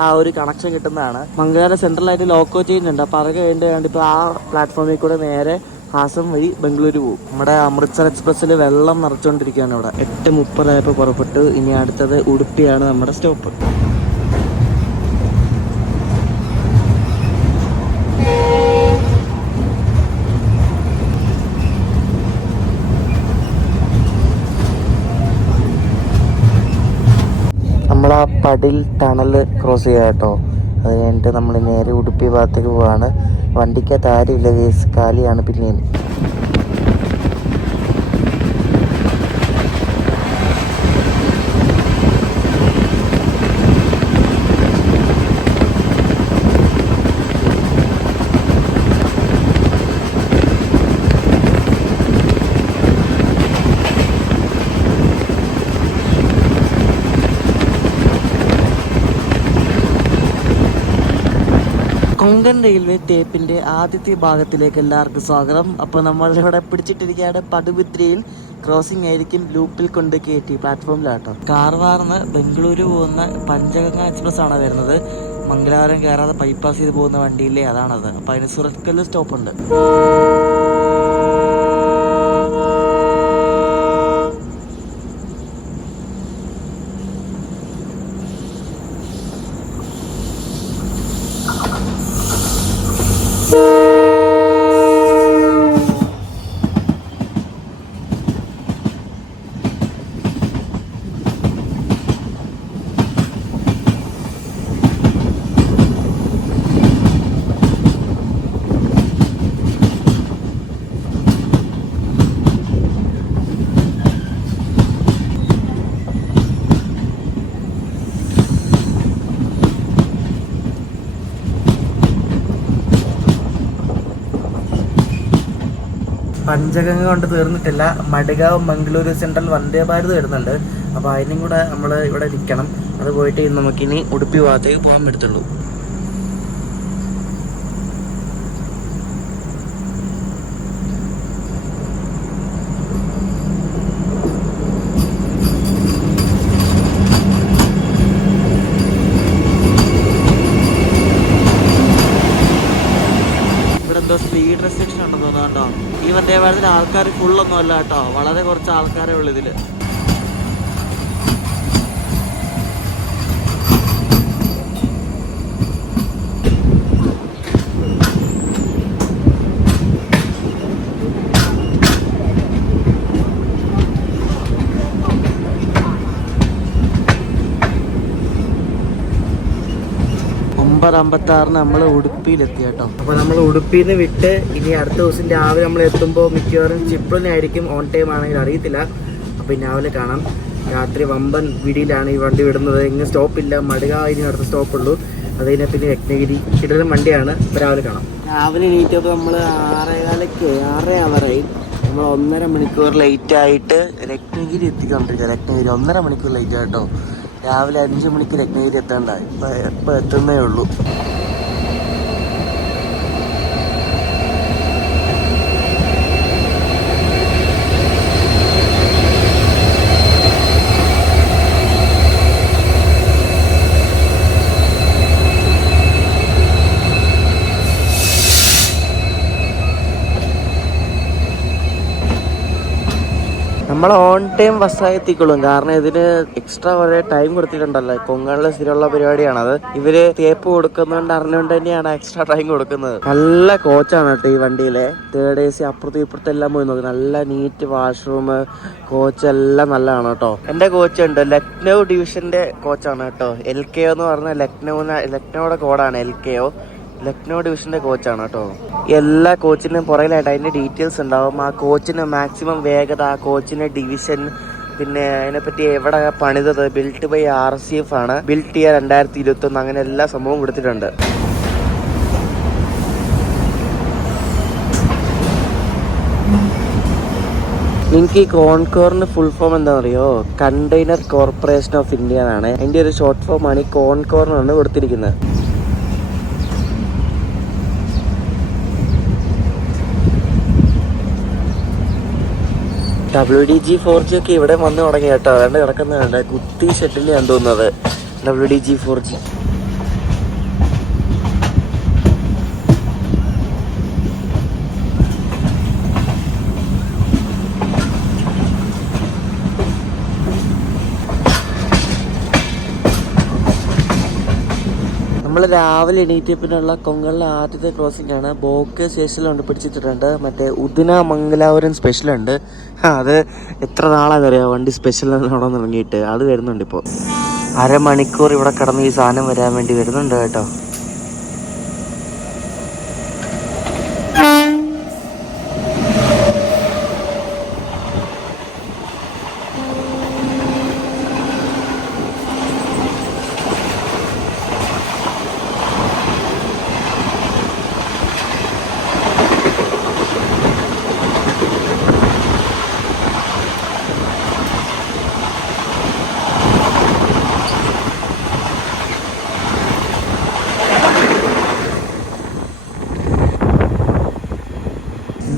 ആ ഒരു കണക്ഷൻ കിട്ടുന്നതാണ്. മംഗലാപുരം സെൻട്രലായിട്ട് ലോക്കോ ചേഞ്ച് ഉണ്ട്. അപ്പോൾ അതൊക്കെ വേണ്ടി ഇപ്പോൾ ആ പ്ലാറ്റ്ഫോമിൽ കൂടെ നേരെ ഹാസം വഴി ബംഗളൂരു പോകും. നമ്മുടെ അമൃത്സർ എക്സ്പ്രസ്സിൽ വെള്ളം നിറച്ചുകൊണ്ടിരിക്കുകയാണ് ഇവിടെ. 8:30 ആയപ്പോൾ പുറപ്പെട്ടു. ഇനി അടുത്തത് ഉടുപ്പിയാണ് നമ്മുടെ സ്റ്റോപ്പ്. നമ്മൾ ആ പടിൽ ടണൽ ക്രോസ് ചെയ്യുക കേട്ടോ. അത് കഴിഞ്ഞിട്ട് നമ്മൾ നേരെ ഉടുപ്പി ഭാഗത്തേക്ക് പോവാണ്. വണ്ടിക്കകത്ത് ആരുമില്ല കേസ്, കാലിയാണ് പിന്നെയും. കൊങ്കൺ റെയിൽവേ ടേപ്പിന്റെ ആദ്യത്തെ ഭാഗത്തിലേക്ക് എല്ലാവർക്കും സ്വാഗതം. അപ്പോൾ നമ്മളിവിടെ പിടിച്ചിട്ടിരിക്കുകയാണ് പടുബിദ്രിയിൽ. ക്രോസിംഗ് ആയിരിക്കും, ലൂപ്പിൽ കൊണ്ട് കയറ്റി പ്ലാറ്റ്ഫോമിലാട്ടോ. കാർവാർന്ന് ബംഗളൂരു പോകുന്ന പഞ്ചഗംഗ എക്സ്പ്രസ് ആണ് വരുന്നത്. മംഗലാപുരം കയറാതെ ബൈപ്പാസ് ചെയ്ത് പോകുന്ന വണ്ടിയില്ലേ, അതാണത്. അപ്പോൾ അതിന് സുറത്കല്ല് സ്റ്റോപ്പുണ്ട്. പഞ്ചഗംഗ കൊണ്ട് തീർന്നിട്ടില്ല. മഡ്ഗാവ് മംഗളൂരു സെൻട്രൽ വന്ദേ ഭാരത് വരുന്നുണ്ട്. അപ്പോൾ അതിനും കൂടെ നമ്മൾ ഇവിടെ നിൽക്കണം. അത് പോയിട്ട് നമുക്കിനി ഉടുപ്പി ഭാഗത്തേക്ക് പോകാൻ പറ്റത്തുള്ളൂ. സ്പീഡ് റെസ്ട്രിക്ഷൻ ഉണ്ടെന്ന് തോന്നുന്നു കേട്ടോ. ഈ വന്ദേ ഭാരതത്തിൽ ആൾക്കാർ ഫുള്ളൊന്നും അല്ല കേട്ടോ, വളരെ കുറച്ച് ആൾക്കാരേ ഉള്ളൂ ഇതിൽ. നമ്മൾ ഉടുപ്പിയിലെത്തി കേട്ടോ. അപ്പോൾ നമ്മൾ ഉടുപ്പിയിൽ നിന്ന് വിട്ട് ഇനി അടുത്ത ദിവസം രാവിലെ നമ്മൾ എത്തുമ്പോൾ മിക്കവാറും ചിപ്ലിനായിരിക്കും. ഓൺ ടൈം ആണെങ്കിൽ അറിയത്തില്ല. അപ്പോൾ രാവിലെ കാണാം. രാത്രി വമ്പൻ വിടിയിലാണ് ഈ വണ്ടി വിടുന്നത്. ഇങ്ങനെ സ്റ്റോപ്പില്ല, മടുകായി അടുത്ത സ്റ്റോപ്പുള്ളൂ. അത് കഴിഞ്ഞാൽ പിന്നെ രത്നഗിരി കിടന്ന വണ്ടിയാണ്. ഇപ്പോൾ രാവിലെ കാണാം. രാവിലെ എണീറ്റപ്പോൾ നമ്മൾ 6:15 ആവറായി. നമ്മൾ 1.5 മണിക്കൂർ ലേറ്റായിട്ട് രത്നഗിരി എത്തിക്കൊണ്ടിരിക്കുക. രത്നഗിരി 1.5 മണിക്കൂർ ലേറ്റ് ആയിട്ടോ. രാവിലെ 5 മണിക്ക് രത്നഗിരി എത്തേണ്ടായി. ഇപ്പോൾ എത്തുന്നേ ഉള്ളൂ. നമ്മൾ ഓൺ ടൈം ബസ്സായി എത്തിക്കൊള്ളും. കാരണം ഇതിന് എക്സ്ട്രാ കുറേ ടൈം കൊടുത്തിട്ടുണ്ടല്ലോ. പൊങ്കാലിലെ സ്ഥിരമുള്ള പരിപാടിയാണത്. ഇവര് തേപ്പ് കൊടുക്കുന്നുണ്ട് അറിഞ്ഞുകൊണ്ട് തന്നെയാണ് എക്സ്ട്രാ ടൈം കൊടുക്കുന്നത്. നല്ല കോച്ചാണ് കേട്ടോ ഈ വണ്ടിയിലെ. 3rd AC അപ്പുറത്തും ഇപ്പുറത്തും എല്ലാം പോയി നോക്കും. നല്ല നീറ്റ് വാഷ്റൂം, കോച്ച് എല്ലാം നല്ലതാണ് കേട്ടോ. എന്റെ കോച്ച് ഉണ്ട്, ലക്നൗ ഡിവിഷന്റെ കോച്ചാണ് കേട്ടോ. LKO എന്ന് പറഞ്ഞാൽ ലക്നൗയുടെ കോഡാണ് LKO. ലക്നൗ ഡിവിഷന്റെ കോച്ചാണ് കേട്ടോ. എല്ലാ കോച്ചിനും പുറകിലായിട്ട് അതിന്റെ ഡീറ്റെയിൽസ് ഉണ്ടാവും. ആ കോച്ചിന് മാക്സിമം വേഗത, ആ കോച്ചിന്റെ ഡിവിഷൻ, പിന്നെ അതിനെപ്പറ്റി എവിടെ പണിതത്, ബിൽറ്റ് ബൈ RCF ആണ്, ബിൽറ്റ് ഇയർ 2021, അങ്ങനെ എല്ലാ സംഭവവും കൊടുത്തിട്ടുണ്ട്. നിങ്ങൾക്ക് ഈ കോൺകോറിന് ഫുൾ ഫോം എന്താണെന്നറിയോ? കണ്ടെയ്നർ കോർപ്പറേഷൻ ഓഫ് ഇന്ത്യ എന്നാണ്. അതിന്റെ ഒരു ഷോർട്ട് ഫോം ആണ് ഈ കോൺകോറിനാണ് കൊടുത്തിരിക്കുന്നത്. WDG4G ഒക്കെ ഇവിടെ വന്ന് തുടങ്ങി കേട്ടോ. അതുകൊണ്ട് കിടക്കുന്നുണ്ട് കുത്തി ഷെഡിലാണ് തോന്നുന്നത് WDG4G. നമ്മൾ രാവിലെ എണീറ്റപ്പിനുള്ള കൊങ്കണിലെ ആദ്യത്തെ ക്രോസിംഗ് ആണ്. ബോക്ക് സ്റ്റേഷനിലുണ്ട് പിടിച്ചിട്ടുണ്ട്. മറ്റേ ഉദിന മംഗലാപുരം സ്പെഷ്യലുണ്ട്. അത് എത്ര നാളാണെന്നറിയാം വണ്ടി സ്പെഷ്യൽ അവിടെ തുടങ്ങിയിട്ട്. അത് വരുന്നുണ്ട് ഇപ്പോൾ. 1/2 മണിക്കൂർ ഇവിടെ കിടന്ന് ഈ സാധനം വരാൻ വേണ്ടി വരുന്നുണ്ട് കേട്ടോ.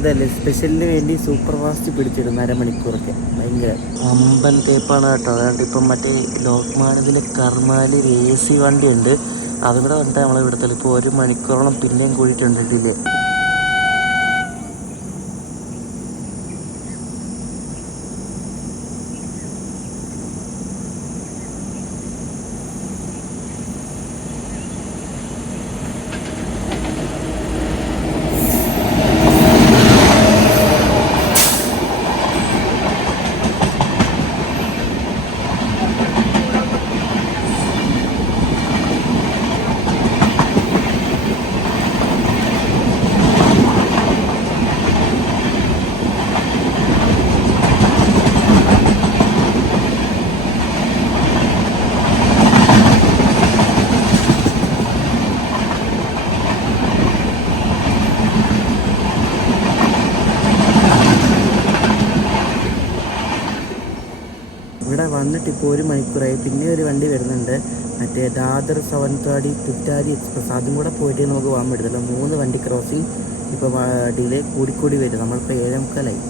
എന്തല്ലേ സ്പെഷ്യലിന് വേണ്ടി സൂപ്പർ ഫാസ്റ്റ് പിടിച്ചിരുന്നു 1/2 മണിക്കൂറൊക്കെ. ഭയങ്കര അമ്പൻ തേപ്പാണ് കേട്ടോ. അതുകൊണ്ട് ഇപ്പം മറ്റേ ലോക്മാനത്തിലെ കർമാലി AC വണ്ടിയുണ്ട്. അതും കൂടെ വന്നിട്ട് നമ്മളിവിടുത്തെ ഇപ്പോൾ 1 മണിക്കൂറോളം പിന്നെയും കൂടിയിട്ടുണ്ട് ഡിലേ. ഇവിടെ വന്നിട്ട് ഇപ്പോൾ 1 മണിക്കൂറായി. പിന്നെ ഒരു വണ്ടി വരുന്നുണ്ട്, മറ്റേ ദാദർ സവൻത്വാടി പിറ്റാരി എക്സ്പ്രസ്. അതും കൂടെ പോയിട്ട് നമുക്ക് പോകാൻ പറ്റത്തില്ല. 3 വണ്ടി ക്രോസിങ് ഇപ്പോൾ ഡിലേ കൂടിക്കൂടി വരും. നമ്മളിപ്പോൾ 7:45.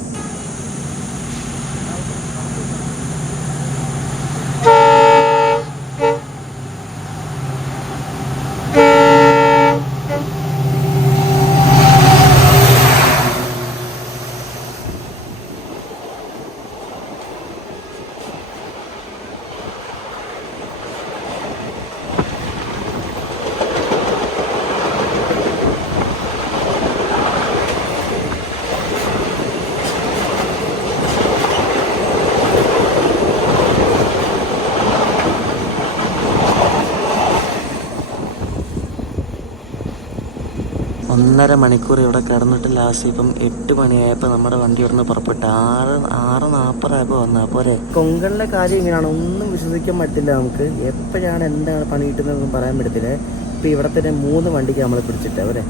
1.5 മണിക്കൂർ ഇവിടെ കിടന്നിട്ട് ലാസ്റ്റ് ഇപ്പം 8 മണിയായപ്പോൾ നമ്മുടെ വണ്ടി ഇവിടുന്ന് പുറപ്പെട്ടു. 6:40 വന്നാൽ പോരെ. കൊങ്കണിലെ കാര്യം ഇങ്ങനെയാണ്, ഒന്നും വിശ്വസിക്കാൻ പറ്റില്ല നമുക്ക്. എപ്പോഴാണ് എന്താണ് പണി കിട്ടുന്നതെന്നൊന്നും പറയാൻ പറ്റത്തില്ല. ഇപ്പം ഇവിടെ തന്നെ 3 വണ്ടിക്ക് നമ്മൾ പിടിച്ചിട്ട് അവരെ.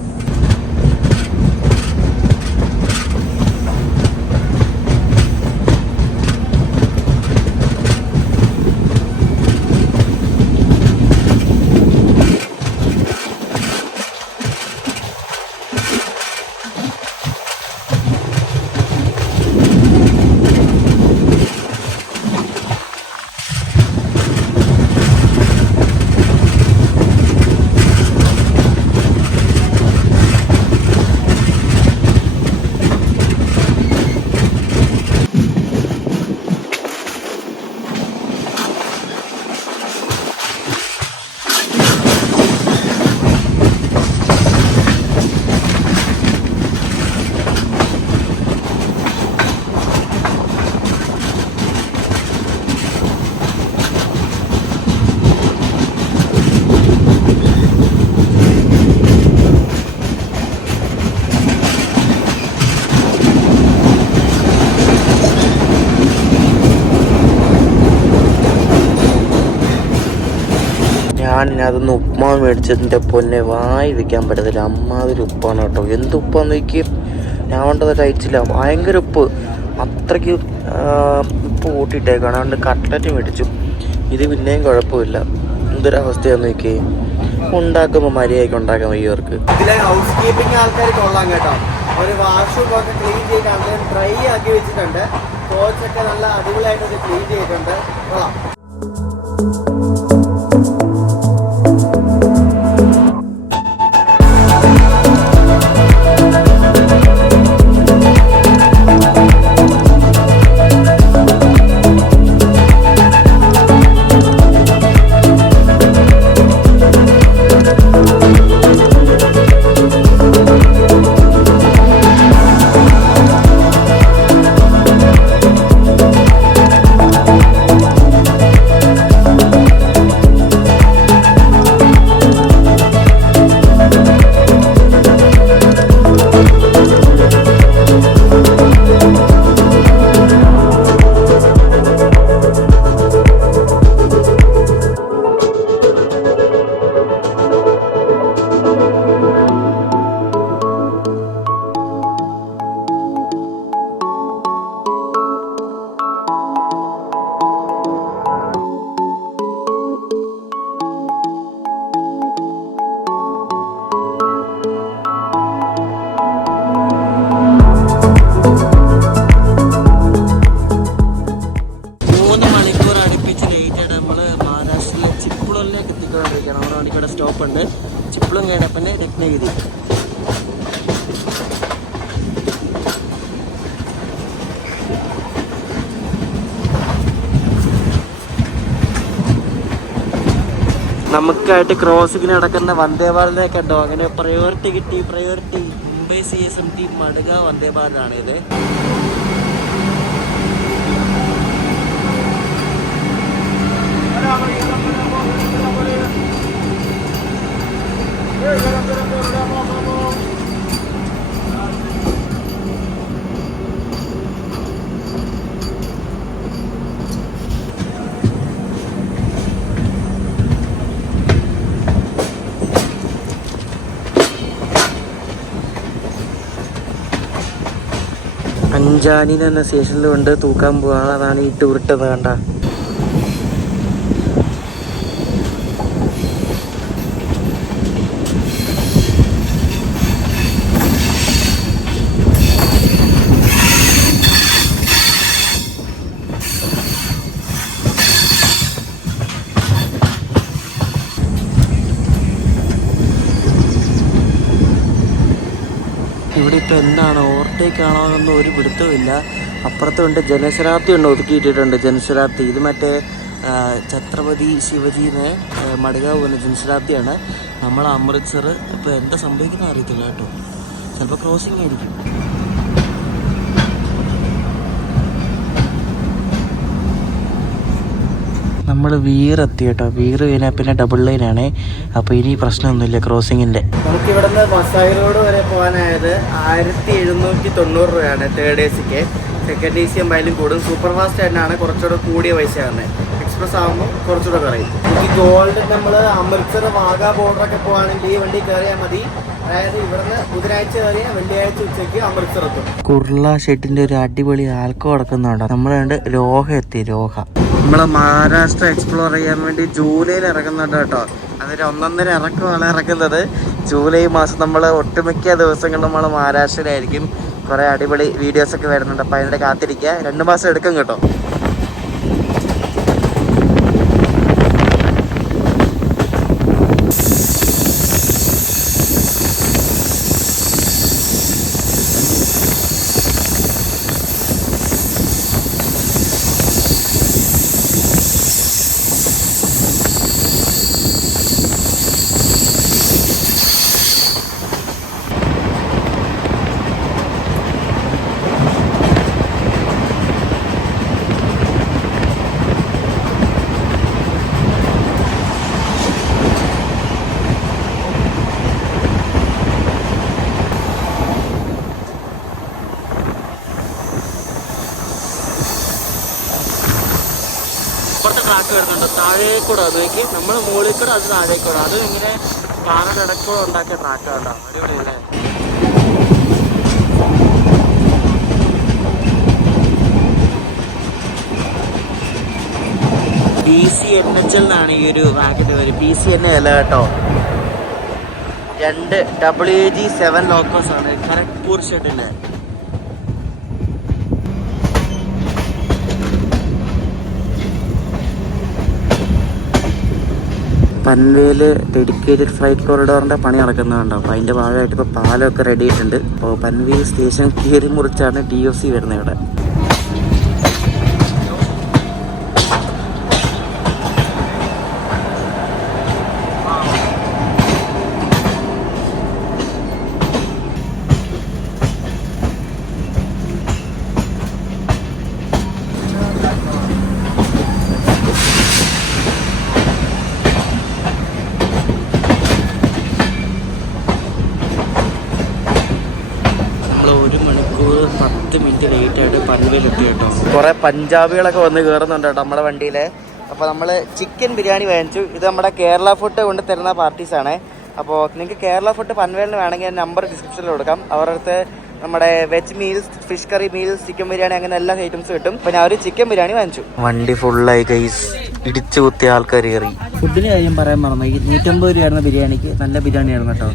അതൊന്ന് ഉപ്മാവ് മേടിച്ചതിൻ്റെ പൊന്നെ വായി വയ്ക്കാൻ പറ്റത്തില്ല. അമ്മാതിരി ഉപ്പാണ് കേട്ടോ. എന്ത് ഉപ്പാന്ന് നോക്കി, ഞാൻ വേണ്ടത് കഴിച്ചില്ല. ഭയങ്കര ഉപ്പ്, അത്രയ്ക്ക് ഉപ്പ് കൂട്ടിയിട്ടേക്കാണ്. അതുകൊണ്ട് കട്ട്ലറ്റ് മേടിച്ചു. ഇത് പിന്നെയും കുഴപ്പമില്ല. എന്തൊരവസ്ഥയാന്ന് നോക്കി. ഉണ്ടാക്കുമ്പോൾ മര്യാദയ്ക്ക് ഉണ്ടാക്കാൻ വയ്യവർക്ക്. ഇതിലെ ഹൗസ് കീപ്പിംഗ് ആൾക്കാർ കൊള്ളാം കേട്ടോ. ഒരു വാഷ്റൂം ഒക്കെ ക്ലീൻ ചെയ്ത് അങ്ങനെ ഡ്രൈ ആക്കി വെച്ചിട്ടുണ്ട്. കോച്ചൊക്കെ നല്ല അടിപൊളിയായിട്ടൊക്കെ ക്ലീൻ ചെയ്തിട്ടുണ്ട്. കൊള്ളാം. നമ്മുടെ വണ്ടിക്കടെ സ്റ്റോപ്പ് ഉണ്ട്. ചിപ്പിളും കഴിഞ്ഞപ്പന്നെ രത്നഗിരി. നമുക്കായിട്ട് ക്രോസിങ്ങിന് നടക്കുന്ന വന്ദേ ഭാരതിലേക്ക് ഉണ്ടോ അങ്ങനെ പ്രയോറിറ്റി കിട്ടി. പ്രയോറിറ്റി മുംബൈ CSMT മഡ്ഗാവ് വന്ദേ ഭാരതാണ് ഇത്. അഞ്ചാനി എന്ന സ്റ്റേഷനിൽ കൊണ്ട് തൂക്കാൻ പോവാണ്. അതാണ് ഈ ടൂറിട്ടത് കണ്ട. ഇവിടെ ഇപ്പോൾ എന്താണ് ഓവർടേക്ക് ആണോ എന്നൊന്നും ഒരു പിടുത്തമില്ല. അപ്പുറത്തുണ്ട് ജനശതാബ്ദി ഉണ്ട്, ഒതുക്കിയിട്ടിട്ടുണ്ട് ജനശതാബ്ദി. ഇത് മറ്റേ ഛത്രപതി ശിവജീനെ മഡ്ഗാവ് പോകുന്ന ജനശതാബ്ദിയാണ്. നമ്മൾ അമൃത്സർ. ഇപ്പോൾ എന്താ സംഭവിക്കുന്നത് അറിയത്തില്ല കേട്ടോ. ചിലപ്പോൾ ക്രോസിംഗ് ആയിരിക്കും. നമ്മൾ വീറെത്തി കേട്ടോ. വീറ് കഴിഞ്ഞാൽ പിന്നെ ഡബിൾ ലൈനാണേ. അപ്പോൾ ഇനി പ്രശ്നമൊന്നുമില്ല ക്രോസിങ്ങിൻ്റെ. നമുക്ക് ഇവിടെ നിന്ന് മസായി റോഡ് വരെ പോകാനായത് 1790 രൂപയാണ് തേർഡ് എ സിക്ക്. സെക്കൻഡ് എ സി ആകുമ്പോഴും കൂടും. സൂപ്പർ ഫാസ്റ്റ് തന്നെയാണ് കുറച്ചുകൂടെ കൂടിയ പൈസയാണ്. എക്സ്പ്രസ് ആകുമ്പോൾ കുറച്ചുകൂടെ കുറയും. ഈ ഗോൾഡ് നമ്മൾ അമൃത്സർ വാഗാ ബോർഡറൊക്കെ പോകുകയാണെങ്കിൽ ഈ വണ്ടി കയറിയാൽ മതി. അതായത് ഇവിടുന്ന് ബുധനാഴ്ച കയറിയ വെള്ളിയാഴ്ച ഉച്ചയ്ക്ക് അമൃത്സർ എത്തും. കുർള ഷെഡിന്റെ ഒരു അടിപൊളി ആൽക്കോ കിടക്കുന്നുണ്ടോ. നമ്മള് രോഹ എത്തി. രോഹ നമ്മളെ മഹാരാഷ്ട്ര എക്സ്പ്ലോർ ചെയ്യാൻ വേണ്ടി ജൂലൈയിൽ ഇറങ്ങുന്നുണ്ട് കേട്ടോ. അതൊരു 1.5 ഇറക്കമാണ് ഇറക്കുന്നത്. ജൂലൈ മാസം നമ്മൾ ഒട്ടുമിക്ക ദിവസങ്ങളും നമ്മൾ മഹാരാഷ്ട്രയിലായിരിക്കും. കുറേ അടിപൊളി വീഡിയോസൊക്കെ വരുന്നുണ്ട്. അപ്പോൾ അതിൻ്റെ കാത്തിരിക്കുക. 2 മാസം എടുക്കും കേട്ടോ. ഇപ്പുറത്തെ ട്രാക്ക് വരുന്നുണ്ട്. താഴേക്കൂടെ നോക്കി നമ്മൾ മുകളിൽ കൂടെ അത് താഴേക്കൂടെ. അതും ഇങ്ങനെ പാറയുടെ ഇടക്കൂടെ ഉണ്ടാക്കിയ ട്രാക്കാണ്. അടിപൊളിയല്ലേ. PCNHL എന്നാണ് ഈ ഒരു വാഗന്റെ പേര്. PCN അല്ല കേട്ടോ. 2 WG7 ലോക്കോസ് ആണ്. ഖരഗ്പൂർ ഷെഡിന്റെ. പൻവേല് ഡെഡിക്കേറ്റഡ് ഫ്ലൈറ്റ് കോറിഡോറിൻ്റെ പണി നടക്കുന്നുണ്ടോ. അപ്പോൾ അതിൻ്റെ ഭാഗമായിട്ട് ഇപ്പോൾ പാലമൊക്കെ റെഡി ആയിട്ടുണ്ട്. അപ്പോൾ പൻവേൽ സ്റ്റേഷൻ കീറി മുറിച്ചാണ് DFC വരുന്നത് ഇവിടെ. പൻവേലെത്തി കേട്ടോ. കുറെ പഞ്ചാബികളൊക്കെ വന്ന് കയറുന്നുണ്ട് കേട്ടോ നമ്മുടെ വണ്ടിയിൽ. അപ്പോൾ നമ്മൾ ചിക്കൻ ബിരിയാണി വാങ്ങിച്ചു. ഇത് നമ്മുടെ കേരള ഫുഡ് കൊണ്ട് തരുന്ന പാർട്ടീസാണ്. അപ്പോൾ നിങ്ങൾക്ക് കേരള ഫുഡ് പൻവേലിന് വേണമെങ്കിൽ നമ്പർ ഡിസ്ക്രിപ്ഷനിൽ കൊടുക്കാം. അവരുടെ അടുത്ത് നമ്മുടെ veg meals, fish curry meals, chicken biryani അങ്ങനെ എല്ലാ ഐറ്റംസും കിട്ടും. അപ്പോൾ ഞാൻ ഒരു ചിക്കൻ ബിരിയാണി വാങ്ങിച്ചു. വണ്ടി ഫുള്ളായി ഗൈസ്. ഇടിച്ചു കുത്തിയ ആൾക്കാർ കയറി. ഫുഡിൻ്റെ കാര്യം പറയാൻ മറന്നു. ഈ 150 രൂപയായിരുന്നു ബിരിയാണിക്ക്. നല്ല ബിരിയാണിയായിരുന്നു കേട്ടോ.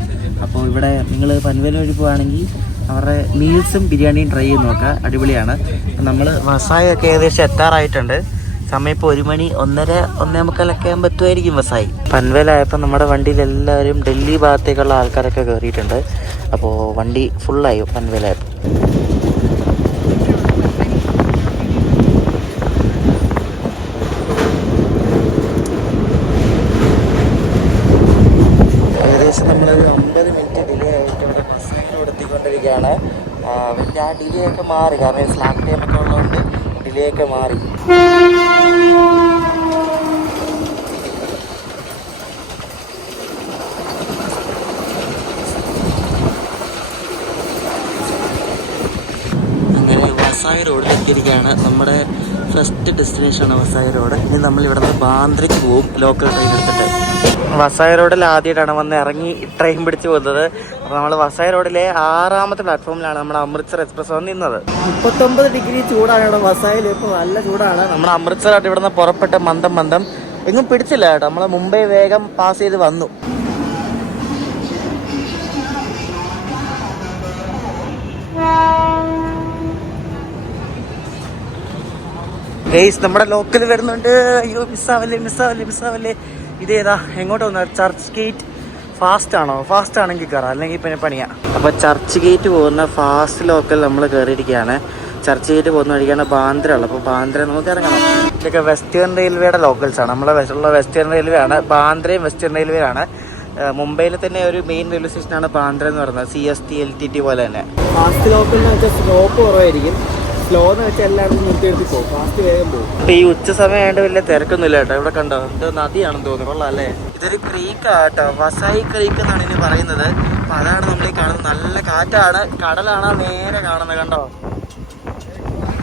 അപ്പോൾ ഇവിടെ നിങ്ങൾ പൻവേൽ വഴി പോവുകയാണെങ്കിൽ അവരുടെ മീൽസും ബിരിയാണിയും ട്രൈ ചെയ്ത് നോക്കുക. അടിപൊളിയാണ്. നമ്മൾ വസായി ഒക്കെ ഏകദേശം എത്താറായിട്ടുണ്ട്. സമയം ഇപ്പോൾ 1 മണി 1:30 ആകുമ്പോൾ എത്തുമായിരിക്കും വസായി. പൻവേലായപ്പോൾ നമ്മുടെ വണ്ടിയിൽ എല്ലാവരും ഡൽഹി ഭാഗത്തേക്കുള്ള ആൾക്കാരൊക്കെ കയറിയിട്ടുണ്ട്. അപ്പോൾ വണ്ടി ഫുള്ളായി പൻവേലായപ്പോൾ. ഏകദേശം നമ്മളൊരു 50 മിനിറ്റ് ഡിലേ ആയിട്ട് ഇവിടെ വസായിലോട് എത്തിക്കൊണ്ടിരിക്കുകയാണ്. വലിയ ആ ഡിലേ ഒക്കെ മാറി. കാരണം സ്ലാബ് ടൈം ഒക്കെ ഉള്ളതുകൊണ്ട് ഡിലേ ഒക്കെ മാറി. അങ്ങനെ വസായി റോഡിൽ എത്തിയിരിക്കുകയാണ്. നമ്മുടെ ഫസ്റ്റ് ഡെസ്റ്റിനേഷനാണ് വസായി റോഡ്. ഇനി നമ്മൾ ഇവിടെ നിന്ന് ബാന്ദ്രയ്ക്ക് പോവും ലോക്കൽ ട്രെയിൻ എടുത്തിട്ട്. വസായി റോഡിൽ ആദ്യമായിട്ടാണ് വന്ന് ഇറങ്ങി ട്രെയിൻ പിടിച്ച് പോകുന്നത്. അപ്പോൾ നമ്മൾ വസായി റോഡിലെ 6ാമത്തെ പ്ലാറ്റ്ഫോമിലാണ് നമ്മുടെ അമൃത്സർ എക്സ്പ്രസ് വന്ന് നിന്നത്. 39 ഡിഗ്രി ചൂടാണ് ഇവിടെ വസായിൽ. ഇപ്പോൾ നല്ല ചൂടാണ്. നമ്മൾ അമൃത്സറായിട്ട് ഇവിടെ നിന്ന് പുറപ്പെട്ട് മന്ദം എങ്ങും പിടിച്ചില്ല കേട്ടോ. നമ്മൾ മുംബൈ വേഗം പാസ് ചെയ്ത് വന്നു. ഗൈസ് നമ്മുടെ ലോക്കൽ വരുന്നുണ്ട്. അയ്യോ മിസ്സാവല്ലേ. ഇതേതാ എങ്ങോട്ട് വന്ന? Church gate. ഫാസ്റ്റ് ആണെങ്കിൽ കയറാം, അല്ലെങ്കിൽ പിന്നെ പണിയാ. അപ്പോൾ ചർച്ച് ഗേറ്റ് പോകുന്ന ഫാസ്റ്റ് ലോക്കൽ നമ്മൾ കയറിയിരിക്കുകയാണ്. ചർച്ച് ഗേറ്റ് പോകുന്ന വഴിക്കാണ് ബാന്ദ്ര ഉള്ളത്. അപ്പോൾ ബാന്ദ്ര നമുക്ക് ഇറങ്ങണം. ഇതൊക്കെ വെസ്റ്റേൺ റെയിൽവേയുടെ ലോക്കൽസാണ്. നമ്മളെ ഉള്ള വെസ്റ്റേൺ റെയിൽവേ ആണ്. ബാന്ദ്രയും വെസ്റ്റേൺ റെയിൽവേ ആണ്. മുംബൈയിൽ തന്നെ ഒരു മെയിൻ റെയിൽവേ സ്റ്റേഷനാണ് ബാന്ദ്ര എന്ന് പറയുന്നത്. CST LTT പോലെ തന്നെ. ഫാസ്റ്റ് ലോക്കൽ എന്ന് വെച്ചാൽ സ്റ്റോപ്പ് കുറവായിരിക്കും. സ്ലോ എന്ന് വെച്ചാൽ എല്ലായിടത്തും നിർത്തി പോകും. ഫാസ്റ്റ് വേഗം പോകും. ഇപ്പൊ ഈ ഉച്ച സമയം ആയതുകൊണ്ട് വലിയ തിരക്കൊന്നുമില്ല കേട്ടോ. ഇവിടെ കണ്ടോ, ഇത് നദിയാണെന്ന് തോന്നുന്നു. കൊള്ളാം അല്ലേ? ഇതൊരു ക്രീക്കാ കേട്ടോ. വസായി ക്രീക്ക് എന്നാണ് ഇനി പറയുന്നത്. അപ്പൊ അതാണ് നമ്മൾ ഈ കാണുന്നത്. നല്ല കാറ്റാണ്, കടലാണ് നേരെ കാണുന്നത്. കണ്ടോ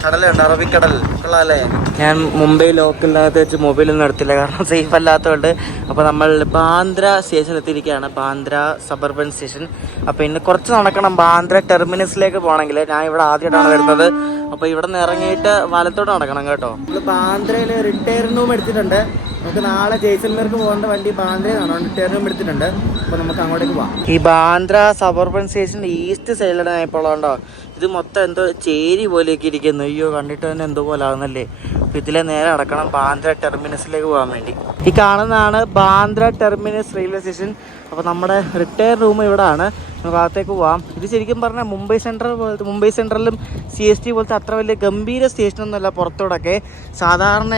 കടലുണ്ട്, അറബിക്കടൽ. കൊള്ളാല്ലേ. ഞാൻ മുംബൈ ലോക്കലിനകത്ത് വെച്ച് മൊബൈലൊന്നും എടുത്തില്ല, കാരണം സേഫ് അല്ലാത്തതുകൊണ്ട്. അപ്പോൾ നമ്മൾ ബാന്ദ്ര സ്റ്റേഷനിൽ എത്തിയിരിക്കുകയാണ്, ബാന്ദ്ര സബർബൻ സ്റ്റേഷൻ. അപ്പോൾ ഇന്ന് കുറച്ച് നടക്കണം ബാന്ദ്ര ടെർമിനസിലേക്ക് പോകണമെങ്കിൽ. ഞാൻ ഇവിടെ ആദ്യമായിട്ടാണ് വരുന്നത്. അപ്പോൾ ഇവിടെ നിന്ന് ഇറങ്ങിയിട്ട് വലത്തോട്ട് നടക്കണം കേട്ടോ. നമ്മൾ ബാന്ദ്രയിൽ റിട്ടയർ റൂം എടുത്തിട്ടുണ്ട്. നമുക്ക് നാളെ ജയ്സൽമീർക്ക് പോകേണ്ട വണ്ടി ബാന്ദ്രയിലാണ്, റിട്ടയർ റൂം എടുത്തിട്ടുണ്ട്. അപ്പോൾ നമുക്ക് അങ്ങോട്ടേക്ക് പോവാം. ഈ ബാന്ദ്ര സബർബൻ സ്റ്റേഷൻ്റെ ഈസ്റ്റ് സൈഡിലാണ് ഞാൻ ഇപ്പോൾ ഉണ്ടോ. ഇത് മൊത്തം എന്തോ ചേരി പോലെയൊക്കെ ഇരിക്കുന്നു. അയ്യോ, കണ്ടിട്ട് തന്നെ എന്തോ പോലെ ആകുന്നല്ലേ. അപ്പോൾ ഇതിലെ നേരെ നടക്കണം ബാന്ദ്ര ടെർമിനസിലേക്ക് പോകാൻ വേണ്ടി. ഈ കാണുന്നതാണ് ബാന്ദ്ര ടെർമിനസ് റെയിൽവേ സ്റ്റേഷൻ. അപ്പോൾ നമ്മുടെ റിട്ടയർ റൂം ഇവിടെ ആണ്. നമുക്ക് അകത്തേക്ക് പോവാം. ഇത് ശരിക്കും പറഞ്ഞാൽ മുംബൈ സെൻട്രലിലും CST പോലത്തെ അത്ര വലിയ ഗംഭീര സ്റ്റേഷനൊന്നുമല്ല. പുറത്തോടൊക്കെ സാധാരണ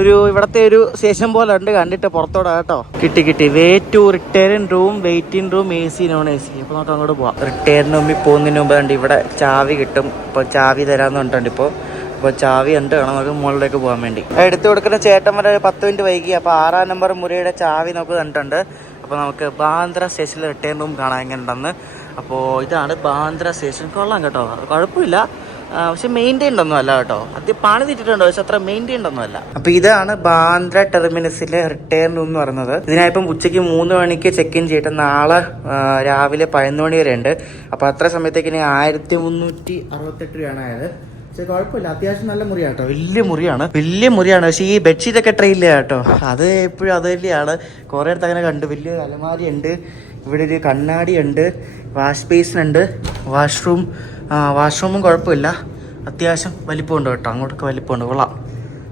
ഒരു ഇവിടുത്തെ ഒരു സ്റ്റേഷൻ പോലെ ഉണ്ട് കണ്ടിട്ട് പുറത്തോടെ കേട്ടോ. കിട്ടി way to retiring room, waiting room, AC non AC. അപ്പോൾ നമുക്ക് അങ്ങോട്ട് പോവാം. റിട്ടയറിന് റൂമിൽ പോകുന്നതിന് മുമ്പ് കണ്ട് ഇവിടെ ചാവി കിട്ടും. ഇപ്പോൾ ചാവി തരാമെന്ന് പറഞ്ഞിട്ടുണ്ട്. ഇപ്പോൾ ചാവി ഉണ്ട്, വേണം നമുക്ക് മുകളിലേക്ക് പോകാൻ വേണ്ടി. എടുത്തു കൊടുക്കുന്ന ചേട്ടൻ വരെ 10 മിനിറ്റ് വൈകി. അപ്പോൾ 6-ാം നമ്പർ മുറിയുടെ ചാവി നമുക്ക് കണ്ടിട്ടുണ്ട്. അപ്പോൾ നമുക്ക് ബാന്ദ്ര സ്റ്റേഷനിൽ റിട്ടേൺ റൂം കാണാൻ എങ്ങനെ ഉണ്ടെന്ന്. അപ്പോൾ ഇതാണ് ബാന്ദ്ര സ്റ്റേഷൻ. കൊള്ളാം കേട്ടോ, കുഴപ്പമില്ല. പക്ഷെ മെയിൻറ്റെയിൻഡ് ഒന്നും അല്ല കേട്ടോ. ആദ്യം പണി തീറ്റിട്ടുണ്ട്, പക്ഷെ അത്ര മെയിൻറ്റെയിൻഡ് ഒന്നും അല്ല. അപ്പോൾ ഇതാണ് ബാന്ദ്ര ടെർമിനസിലെ റിട്ടേൺ റൂം എന്ന് പറയുന്നത്. ഇതിനായിപ്പം ഉച്ചയ്ക്ക് 3 മണിക്ക് ചെക്ക് ഇൻ ചെയ്തിട്ട് നാളെ രാവിലെ 11 മണി വരെ ഉണ്ട്. അപ്പോൾ അത്ര സമയത്തേക്ക് 1368 രൂപയാണ് ആയത്. പക്ഷെ കുഴപ്പമില്ല, അത്യാവശ്യം നല്ല മുറിയാണ് കേട്ടോ. വലിയ മുറിയാണ്. പക്ഷേ ഈ ബെഡ്ഷീറ്റൊക്കെ ട്രെയില്ല കേട്ടോ. അത് എപ്പോഴും അത് തന്നെയാണ്. കുറേ അടുത്ത് അങ്ങനെ കണ്ടു. വലിയ അലമാരി ഉണ്ട്, ഇവിടെ ഒരു കണ്ണാടി ഉണ്ട്, വാഷ് ബേസിൻ ഉണ്ട്, വാഷ്റൂമും കുഴപ്പമില്ല, അത്യാവശ്യം വലിപ്പമുണ്ട് കേട്ടോ. അങ്ങോട്ടൊക്കെ വലിപ്പമുണ്ട്, കൊള്ളാം,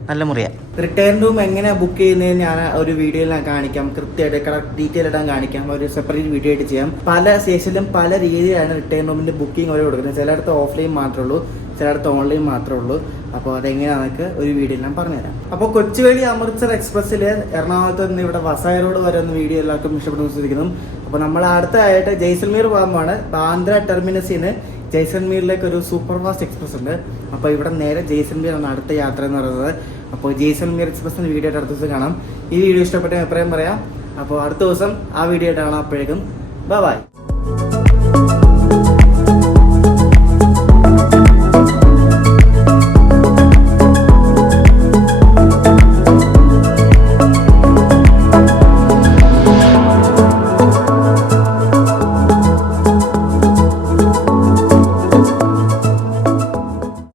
നല്ല മുറിയാണ്. റിട്ടേൺ റൂം എങ്ങനെ ബുക്ക് ചെയ്യുന്നതെന്ന് ഞാൻ ഒരു വീഡിയോയിൽ ഞാൻ കാണിക്കാം. കൃത്യമായിട്ട് ഡീറ്റെയിൽ ആയിട്ട് കാണിക്കാം. ഒരു സെപ്പറേറ്റ് വീഡിയോ ആയിട്ട് ചെയ്യാം. പല സ്റ്റേഷനിലും പല രീതിയിലാണ് റിട്ടേൺ റൂമിൻ്റെ ബുക്കിംഗ് അവർ കൊടുക്കുന്നത്. ചിലയിടത്ത് ഓഫ്ലൈൻ മാത്രമേ ഉള്ളൂ, ചിലയിടത്ത് ഓൺലൈൻ മാത്രമേ ഉള്ളൂ. അപ്പോൾ അതെങ്ങനെയാണെന്നൊക്കെ ഒരു വീഡിയോയിൽ ഞാൻ പറഞ്ഞുതരാം. അപ്പോൾ കൊച്ചുവേളി അമൃത്സർ എക്സ്പ്രസ്സിൽ എറണാകുളത്ത് നിന്ന് ഇവിടെ വസായി റോഡ് വരെ ഒന്ന് വീഡിയോ എല്ലാവർക്കും ഇഷ്ടപ്പെട്ടു വിശ്വസിക്കുന്നു. അപ്പോൾ നമ്മൾ അടുത്തതായിട്ട് ജയ്സൽമീർ പോകുമ്പോഴാണ്. ബാന്ദ്ര ടെർമിനസിൽ നിന്ന് ജയ്സൽമീറിലേക്ക് ഒരു സൂപ്പർ ഫാസ്റ്റ് എക്സ്പ്രസ് ഉണ്ട്. അപ്പോൾ ഇവിടെ നേരെ ജയ്സൽമീറാണ് അടുത്ത യാത്ര എന്ന് പറയുന്നത്. അപ്പോൾ ജയ്സൽമീർ എക്സ്പ്രസിൻ്റെ വീഡിയോ ആയിട്ട് അടുത്ത ദിവസം കാണാം. ഈ വീഡിയോ ഇഷ്ടപ്പെട്ട അഭിപ്രായം പറയാം. അപ്പോൾ അടുത്ത ദിവസം ആ വീഡിയോ ആയിട്ട് കാണാം. അപ്പോഴേക്കും ബൈ.